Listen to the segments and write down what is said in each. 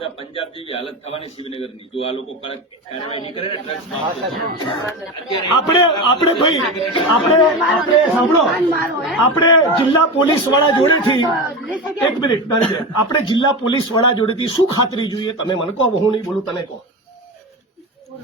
છતાં પંજાબ જેવી હાલત થવાની શિવનગરની. જો આ લોકો કડક કાર્યવાહી નહીં કરે ને ડ્રગ્સ આપણે આપણે ભાઈ આપણે આપણે સાંભળો. આપણે જિલ્લા પોલીસવાળા જોડેથી એક મિનિટ આપણે જિલ્લા પોલીસવાળા જોડેથી શું ખાતરી જોઈએ? તમે મને કહો હું નહીં બોલું તમે કહો એક જ મિનિટ એક મિનિટ એક મિનિટ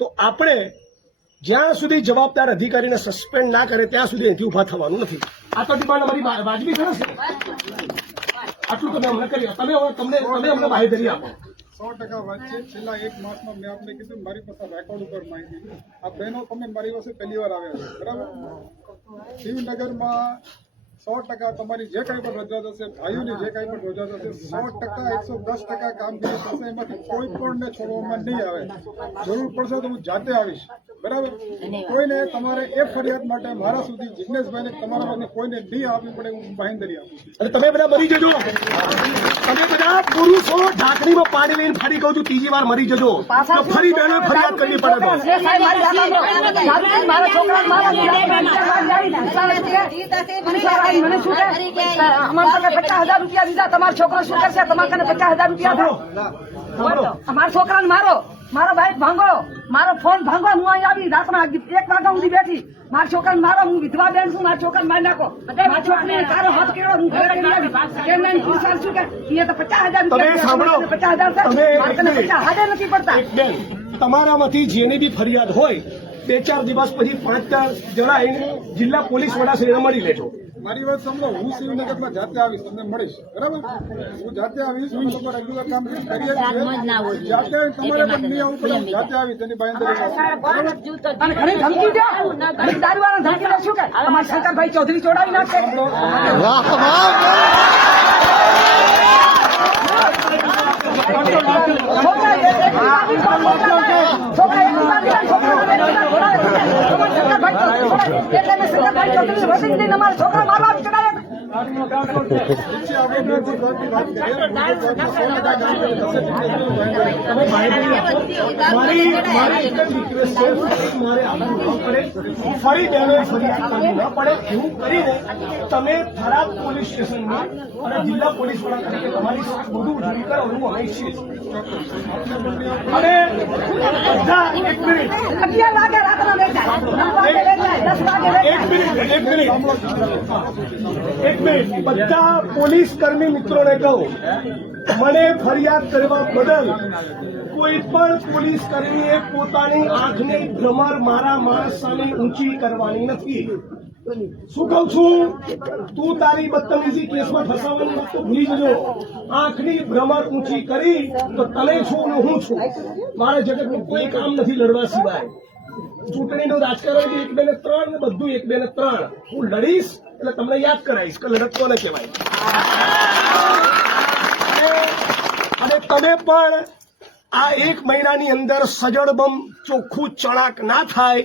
તો આપણે જ્યાં સુધી જવાબદાર અધિકારીને સસ્પેન્ડ ના કરે ત્યાં સુધી અહીંથી ઊભા થવાનું નથી. આ તો ડિમાન્ડ અમારી વાજબી ખરસ આટલું તમે અમને કરી તમે તમને તમે અમને બાહેધરી આપો. સો ટકા વાત છે. છેલ્લા એક માસમાં મેં આપને કીધું મારી પાસે રેકોર્ડ ઉપર માહિતી. આ બહેનો તમે મારી પાસે પહેલી વાર આવ્યા છે. બરાબર? શિવનગરમાં સો ટકા તમારી જે કાંઈ પણ રજા થશે ભાઈઓની જે કાંઈ પણ રજા થશે સો ટકા, એકસો દસ ટકા કામગીરી થશે એમાંથી કોઈ પણ ને છોડવામાં નહીં આવે. જરૂર પડશે તો હું જાતે આવીશ. બરાબર કોઈને તમારે એ ફરિયાદ માટે મારા સુધી જિજ્ઞેશભાઈને તમારા પાસે કોઈને નહીં આપવી પડે હું બાંહેધરી આપું અને તમે બધા મરી જજો તમે બધા પુરુષો ઢાંકણીમાં પાણી લઈને ફરી કહું છું ત્રીજી વાર મરી જજો તો ફરી બહેનો ફરિયાદ કરવી પડે તો મારા છોકરા રૂપિયા દીધા તમારો છોકરો શું કરશે તમારા પચાસ હજાર રૂપિયા અમારા છોકરાને મારો મારો ભાઈ ભાંગો મારો ફોન ભાંગો હું અહીં આવી રાતના એક વાગ્યા સુધી બેઠી. મારા છોકરાને મારો હું વિધવા બેન છું. મારા છોકરાને મારી નાખો. મારા છોકરાને તારો હાથ કેળો હું ઘરે કરી આવી કેમ નહીં પુરસ્કાર શું કે? એ તો પચાસ હજાર પચાસ હજાર છે પચાસ હજાર નથી પડતા. તમારામાંથી જેની બી ફરિયાદ હોય બે ચાર દિવસ પછી પાંચ ચાર જણા જિલ્લા પોલીસ વડા શ્રીને મળી લેજો. મારી વાત સાંભળો હું શિવનગરમાં જાતે આવીશ તમને મળીશ બરાબર? હું જાતે આવીશ હું લોકો રેગ્યુલર કામ કરીએ જાતે તમારે પણ નહીં આવવું પડે જાતે આવીશ એની બાંયધરી આપીશ. અને ઘણી ધમકી દે. ઘણી દારૂવાળા ધમકી દે. શું કે? અમારા શંકરભાઈ ચૌધરી ચોડાવી નાખે છોકરા એક- એક બાજુ પર છોકરા છે. છોકરા એક બાજુ પર છોકરા અમે છોકરા છોકરા અમારા શંકરભાઈ ચૌધરી એટલે મેં શંકરભાઈ ચૌધરી વસીને અમારા છોકરા મારવા ફરી બહેનોએ ફરિયાદ કરવી ન પડે એવું કરીને તમે થરાદ પોલીસ સ્ટેશનમાં અને જિલ્લા પોલીસ વડા તરીકે તમારી બધું ઉજળી કરો અમે છીએ અને બધા એક મિનિટ એક મિનિટ એક મિનિટ. બધા પોલીસ કર્મી મિત્રોને કહું, મને ફરિયાદ કરવા બદલ કોઈ પણ પોલીસ કર્મીએ પોતાની આંખને ભ્રમર મારા માણસ સામે ઊંચી કરવાની નથી. શું કહું છું? તું તારી બદતમીજી કેસમાં ફસાવાની વાત તો ભૂલી જજો. આંખની ભ્રમર ઊંચી કરી તો તને છું હું છું. મારે જગતનું કોઈ કામ નથી લડવા સિવાય. ચૂંટણીનું રાજકારણ એક બે ને ત્રણ ને બધું એક બે ને ત્રણ. હું લડીશ એટલે તમને યાદ કરાવીશ કે લડત કોને કહેવાય? અને- તમે પણ આ એક મહિનાની અંદર સજળબમ ચોખ્ખું ચણાક ના થાય.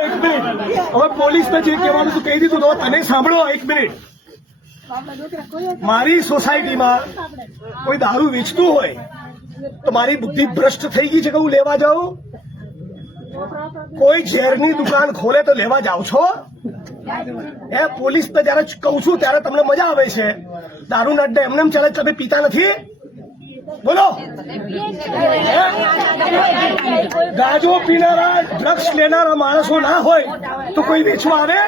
મિનિટ હવે પોલીસને જે કહેવાનું હતું કહી દીધું તો તને સાંભળો એક મિનિટ મારી સોસાયટીમાં કોઈ દારૂ વેચતું હોય તો મારી બુદ્ધિ ભ્રષ્ટ થઈ ગઈ છે કે હું લેવા જાઉં કોઈ ઝેરની દુકાન ખોલે તો લેવા જાવ છો એ પોલીસ ને જયારે કહું છું ત્યારે તમને મજા આવે છે દારૂ અડ્ડે એમને એમ ચાલે તમે પીતા નથી બોલો. ગાજો પીનારા ડ્રગ્સ લેનારા માણસો ના હોય તો કોઈ વેચવા આવે?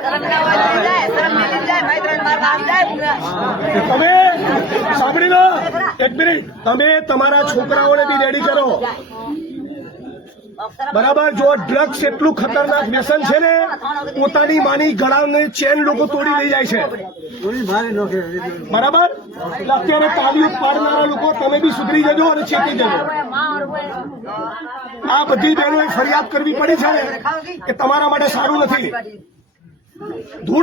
તમે સાંભળી લો એક મિનિટ. તમે તમારા છોકરાઓને બી રેડી કરો. બરાબર જો ડ્રગ્સ એટલું ખતરનાક વ્યસન છે ને પોતાની માની ગળાને ચેન લોકો તોડી લઈ જાય છે. બરાબર? અત્યારે તાલી પાડનારા લોકો, તમે બી સુધરી જજો અને છેતી જજો. આ બધી બહેનોએ ફરિયાદ કરવી પડી છે કે તમારા માટે સારું નથી. ધૂળ